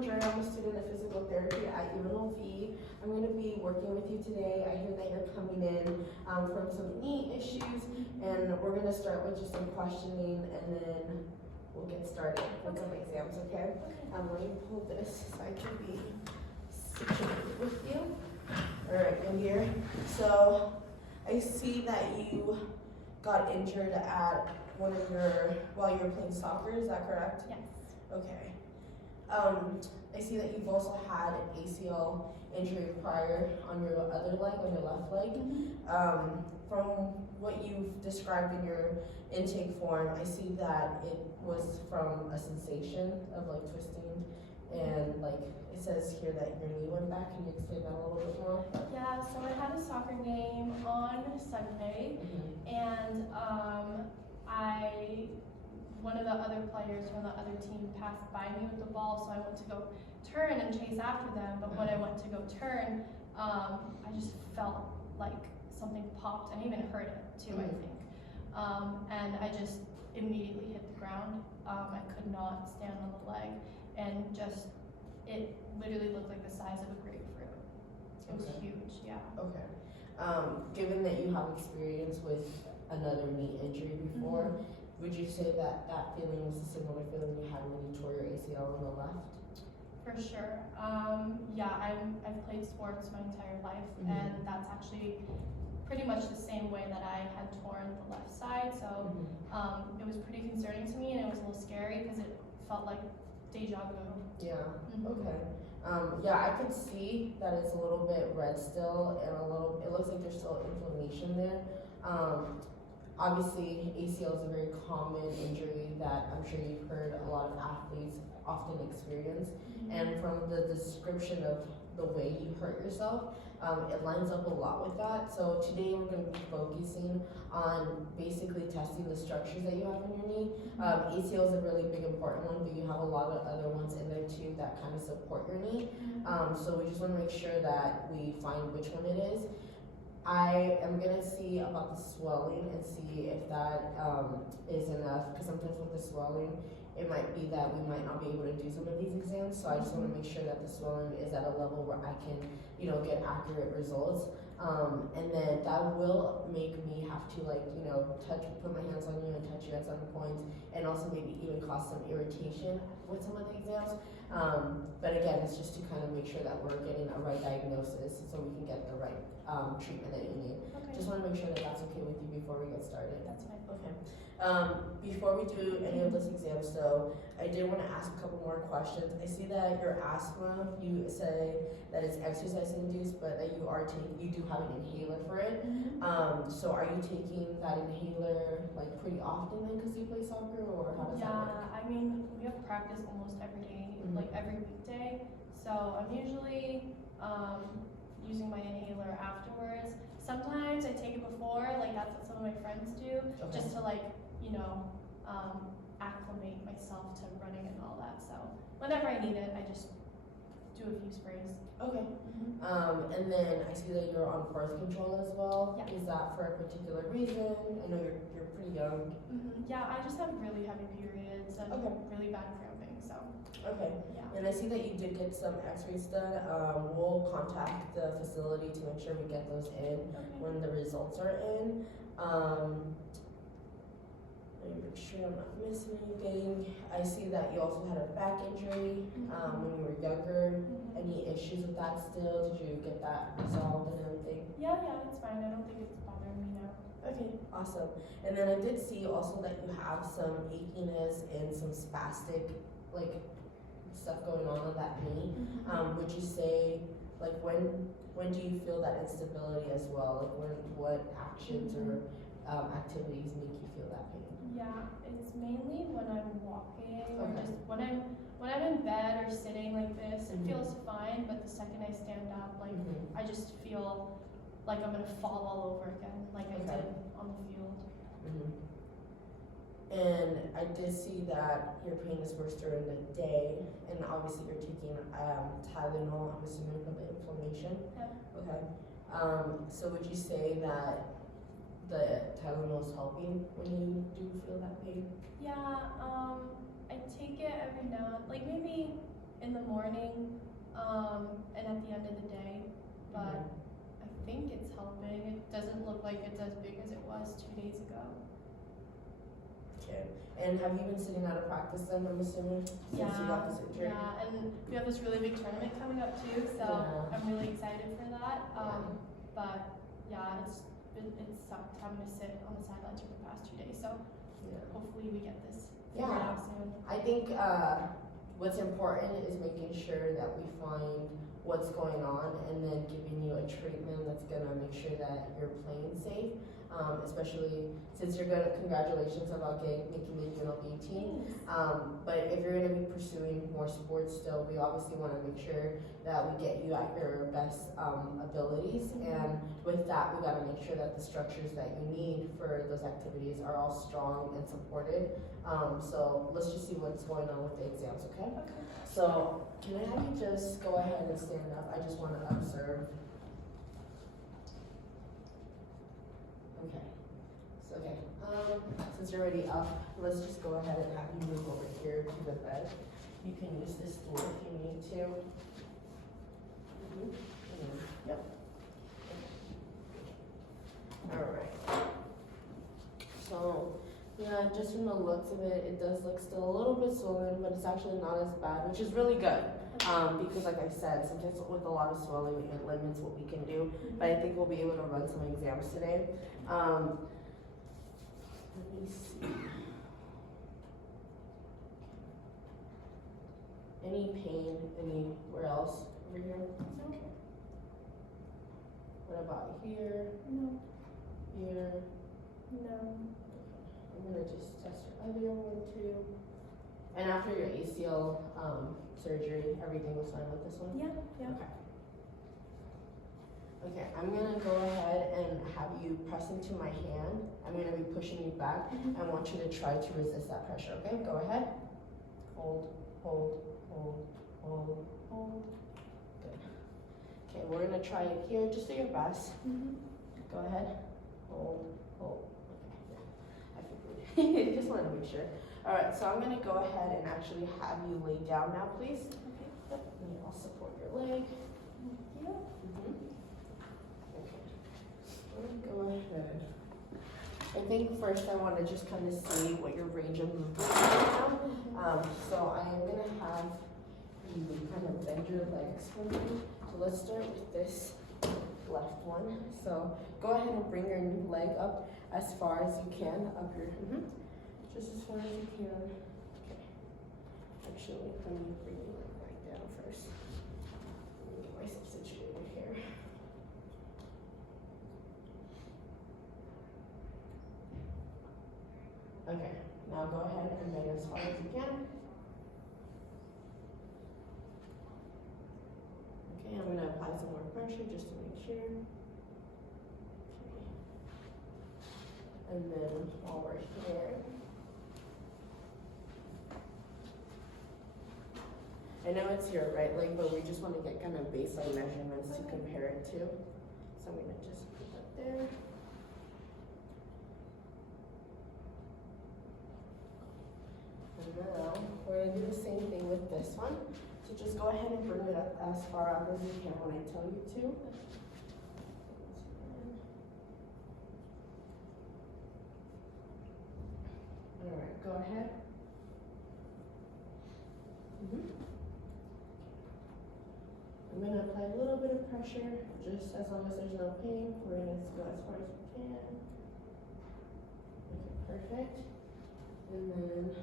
I'm Dre. I'm a student of physical therapy at UNLV. I'm going to be working with you today. I hear that you're coming in from some knee issues, and we're going to start with just some questioning, and then we'll get started with some exams, okay? Let me pull this so I can be situated with you. All right, I'm here. So I see that you got injured at while you were playing soccer, is that correct? Yes. Okay. I see that you've also had an ACL injury prior on your other leg, on your left leg. From what you've described in your intake form, I see that it was from a sensation of like twisting, and like it says here that your knee went back. Can you explain that a little bit more? Yeah, so I had a soccer game on Sunday, and one of the other players from the other team passed by me with the ball, so I went to go turn and chase after them, but when I went to go turn, I just felt like something popped, and even heard it too, I think. And I just immediately hit the ground. I could not stand on the leg, and it literally looked like the size of a grapefruit. It was huge, yeah. Okay. Given that you have experience with another knee injury before, would you say that that feeling was a similar feeling you had when you tore your ACL on the left? For sure. Yeah, I've played sports my entire life, and that's actually pretty much the same way that I had torn the left side. So it was pretty concerning to me, and it was a little scary because it felt like deja vu. Yeah. Okay. Yeah, I could see that it's a little bit red still, and it looks like there's still inflammation there. Obviously, ACL is a very common injury that I'm sure you've heard a lot of athletes often experience. And from the description of the way you hurt yourself, it lines up a lot with that. So today we're going to be focusing on basically testing the structures that you have in your knee. ACL is a really big important one, but you have a lot of other ones in there too that kind of support your knee. So we just want to make sure that we find which one it is. I am going to see about the swelling and see if that is enough, because sometimes with the swelling, it might be that we might not be able to do some of these exams. So I just want to make sure that the swelling is at a level where I can, get accurate results. And then that will make me have to put my hands on you and touch you at some points, and also maybe even cause some irritation with some of the exams. But again, it's just to kind of make sure that we're getting a right diagnosis so we can get the right treatment that you need. Okay. Just want to make sure that that's okay with you before we get started. That's fine. Okay. Before we do any of those exams though, I did want to ask a couple more questions. I see that your asthma, you say that it's exercise induced, but that you do have an inhaler for it. So are you taking that inhaler like pretty often then because you play soccer, or how does that work? Yeah, I mean, we have practice almost every day, like every weekday. So I'm usually using my inhaler afterwards. Sometimes I take it before, like that's what some of my friends do, just to acclimate myself to running and all that. So whenever I need it, I just do a few sprays. Okay. And then I see that you're on birth control as well. Yeah. Is that for a particular reason? I know you're pretty young. Yeah, I just have really heavy periods and really bad cramping. So. Okay. Yeah. And I see that you did get some x-rays done. We'll contact the facility to make sure we get those in when the results are in. Let me make sure I'm not missing anything. I see that you also had a back injury when you were younger. Any issues with that still? Did you get that resolved and everything? Yeah, it's fine. I don't think it's bothering me now. Okay, awesome. And then I did see also that you have some achiness and some spastic stuff going on that knee. Would you say when do you feel that instability as well? Like what actions or activities make you feel that pain? Yeah, it's mainly when I'm walking or just when I'm in bed or sitting like this. It feels fine, but the second I stand up, I just feel like I'm gonna fall all over again, like I did on the field. And I did see that your pain is worse during the day, and obviously you're taking Tylenol, I'm assuming, for the inflammation. Yeah. Okay. So would you say that the Tylenol is helping when you do feel that pain? Yeah, I take it every now, like maybe in the morning, and at the end of the day, but I think it's helping. It doesn't look like it's as big as it was 2 days ago. Okay. And have you been sitting out of practice then, I'm assuming, since you got this injury? Yeah, and we have this really big tournament coming up too, so I'm really excited for that. But yeah, it sucked having to sit on the sidelines for the past 2 days, so hopefully we get this figured out soon. I think what's important is making sure that we find what's going on and then giving you a treatment that's gonna make sure that you're playing safe. Especially since you're gonna, congratulations about making the UNLV team. But if you're gonna be pursuing more sports still, we obviously wanna make sure that we get you at your best abilities. And with that, we gotta make sure that the structures that you need for those activities are all strong and supported. So let's just see what's going on with the exams, okay? So can I have you just go ahead and stand up? I just wanna observe. Okay. So, since you're already up, let's just go ahead and have you move over here to the bed. You can use this stool if you need to. Yep. Alright. So, yeah, just from the looks of it, it does look still a little bit swollen, but it's actually not as bad, which is really good. Because like I said, sometimes with a lot of swelling, it limits what we can do. But I think we'll be able to run some exams today. Let me see. Any pain anywhere else over here? No. What about here? No. Here? No. I'm gonna just test your other one too. And after your ACL surgery, everything was fine with this one? Yeah. Okay. Okay, I'm gonna go ahead and have you press into my hand. I'm gonna be pushing you back. I want you to try to resist that pressure, okay? Go ahead. Hold, hold, hold, hold, hold. Good. Okay, we're gonna try it here. Just do your best. Go ahead. Hold, hold. Okay, yeah. I figured. Just wanted to make sure. All right, so I'm gonna go ahead and actually have you lay down now, please. Okay. Yep. And I'll support your leg. Yeah. Go ahead. I think first I want to just kind of see what your range of movement is right now. So I am going to have you kind of bend your legs for me. So let's start with this left one. So go ahead and bring your leg up as far as you can up your, just as far as you can. Okay. Actually, let me bring your leg right down first. Let me get myself situated here. Okay, now go ahead and bend as far as you can. Okay, I'm gonna apply some more pressure just to make sure. Okay. And then while we're here, I know it's your right leg, but we just want to get kind of baseline measurements to compare it to. So I'm gonna just put that there. And now we're gonna do the same thing with this one. So just go ahead and bring it up as far out as you can when I tell you to. All right, go ahead. I'm gonna apply a little bit of pressure, just as long as there's no pain. We're gonna go as far as we can. Okay, perfect. And then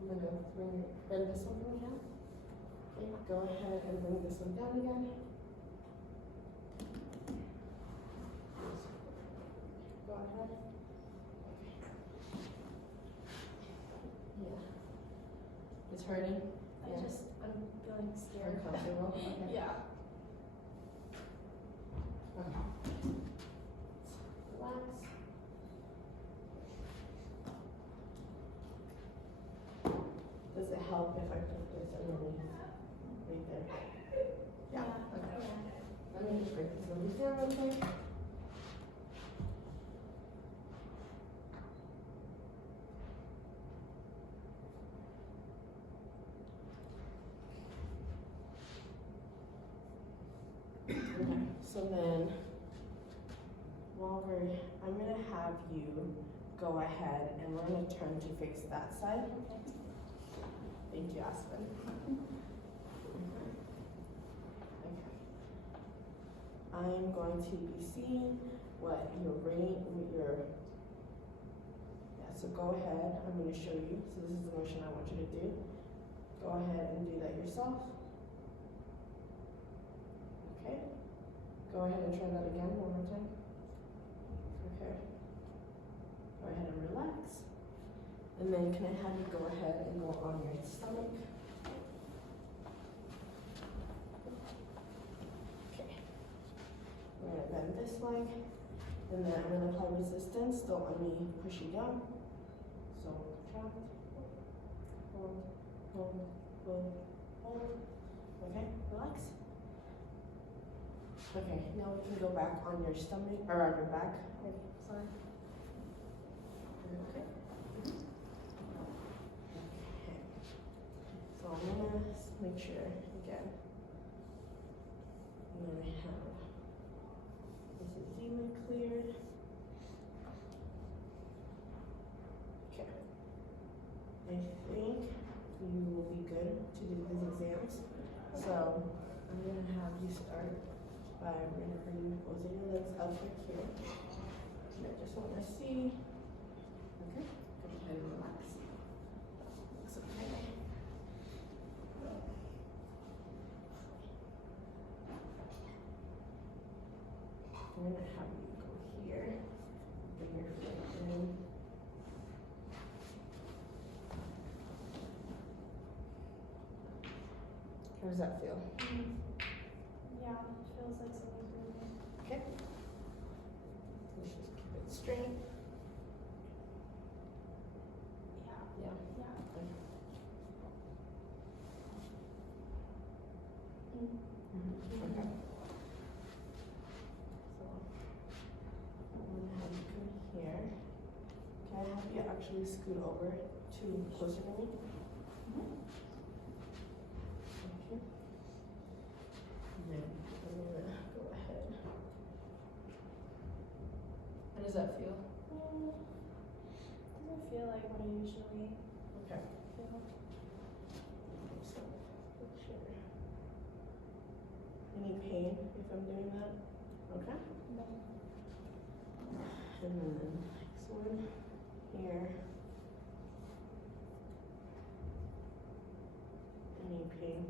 I'm gonna bend this one again. Okay, go ahead and bring this one down again. Go ahead. Yeah. It's hurting? I'm feeling scared. Uncomfortable? Okay. Yeah. Okay. Relax. Does it help if I put this underneath right there? Yeah. Okay. Let me just break this one down real quick. So then, I'm gonna have you go ahead and we're gonna turn to face that side. Thank you, Aspen. Okay. I'm going to be seeing what your so go ahead, I'm gonna show you. So this is the motion I want you to do. Go ahead and do that yourself. Okay. Go ahead and try that again one more time. Okay. Go ahead and relax. And then can I have you go ahead and go on your stomach? Okay. We're gonna bend this leg. And then I'm gonna apply resistance. Don't let me push you down. So count, hold, hold, hold, hold. Okay, relax. Okay, now we can go back on your stomach, or on your back. Okay, sorry. Okay. Okay. So I'm gonna make sure, again, I'm gonna have this edema cleared. Okay. I think you will be good to do these exams. So I'm gonna have you start by we're gonna bring both of your legs up here. And I just wanna see. Okay, go ahead and relax. Looks okay. I'm gonna have you go here. Bring your foot in. How does that feel? Yeah, it feels like something's moving. Okay. Let's just keep it straight. Yeah. Yeah. Yeah. Okay. Okay. So I'm gonna have you come here. Can I have you actually scoot over to closer to me? Thank you. And then I'm gonna go ahead. How does that feel? Doesn't feel like what I usually Okay. feel. So, make sure. Any pain if I'm doing that? Okay. No. And then next one here. Any pain?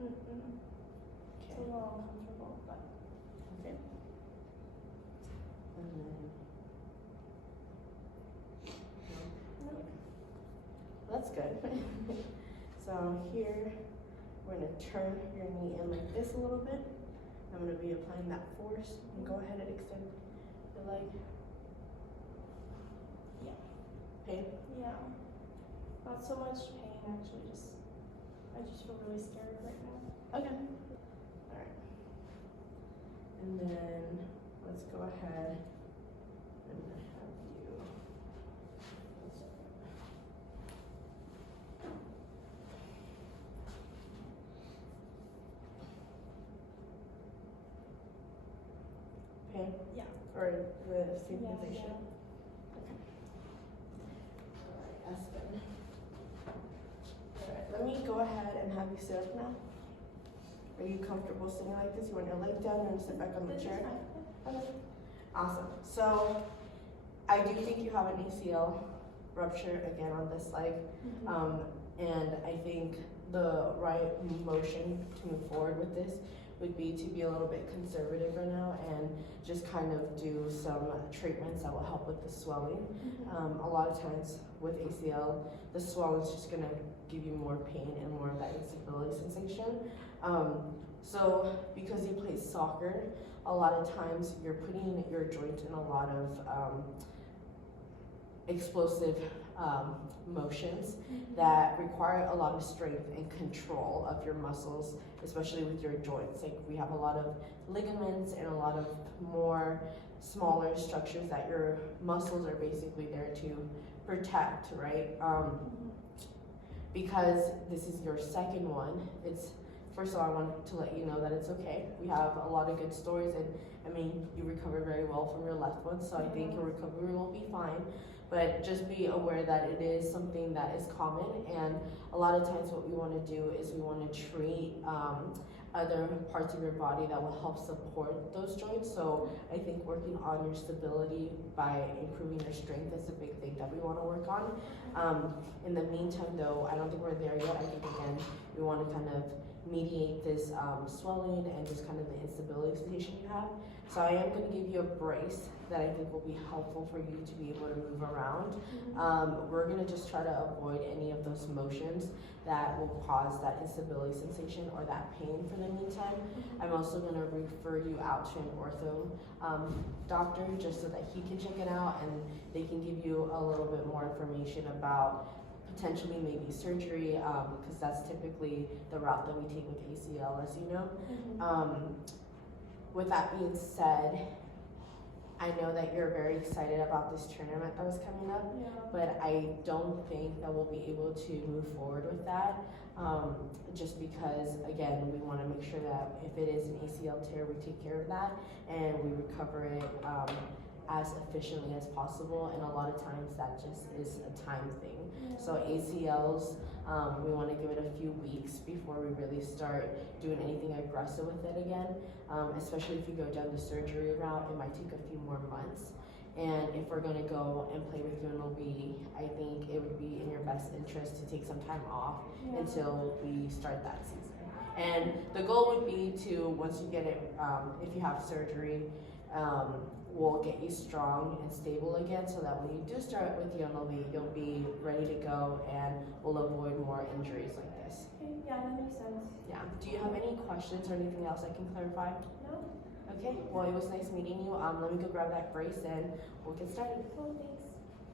It's a Okay. little uncomfortable, but Okay. And then no. That's good. So here we're gonna turn your knee in like this a little bit. I'm gonna be applying that force and go ahead and extend the leg. Yeah. Pain? yeah. Not so much pain actually, I just feel really scared right now. Okay. Alright. And then let's go ahead. I'm gonna have you. One second. Pain? Yeah. Or the stabilization? Yeah. Alright, Aspen. Alright, let me go ahead and have you sit up now. Are you comfortable sitting like this? You want your leg down and sit back on the This is chair? fine. Okay. Awesome. So I do think you have an ACL rupture again on this leg. And I think the right motion to move forward with this would be to be a little bit conservative right now and just kind of do some treatments that will help with the swelling. A lot of times with ACL, the swelling is just gonna give you more pain and more of that instability sensation. So because you play soccer, a lot of times you're putting your joint in a lot of explosive motions that require a lot of strength and control of your muscles, especially with your joints. Like we have a lot of ligaments and a lot of more smaller structures that your muscles are basically there to protect, right? Because this is your second one, it's first of all, I wanted to let you know that it's okay. We have a lot of good stories, and I mean, you recovered very well from your left one, so I think your recovery will be fine. But just be aware that it is something that is common, and a lot of times what we want to do is we want to treat other parts of your body that will help support those joints. So I think working on your stability by improving your strength is a big thing that we want to work on. In the meantime though, I don't think we're there yet. I think again, we want to kind of mediate this swelling and just kind of the instability sensation you have. So I am going to give you a brace that I think will be helpful for you to be able to move around. We're going to just try to avoid any of those motions that will cause that instability sensation or that pain for the meantime. I'm also going to refer you out to an ortho doctor just so that he can check it out and they can give you a little bit more information about potentially maybe surgery, because that's typically the route that we take with ACL, as you know. With that being said, I know that you're very excited about this tournament that was coming up, but I don't think that we'll be able to move forward with that, just because, again, we want to make sure that if it is an ACL tear, we take care of that and we recover it as efficiently as possible, and a lot of times that just is a time thing. So ACLs, we want to give it a few weeks before we really start doing anything aggressive with it again, especially if you go down the surgery route. It might take a few more months, and if we're going to go and play with UNLV, I think it would be in your best interest to take some time off until we start that season. And the goal would be to, once you get it, if you have surgery, we'll get you strong and stable again so that when you do start with UNLV, you'll be ready to go and we'll avoid more injuries like this. Okay, yeah, that makes sense. Yeah. Do you have any questions or anything else I can clarify? No? Okay, well, it was nice meeting you. Let me go grab that brace and we'll get started. Cool, thanks.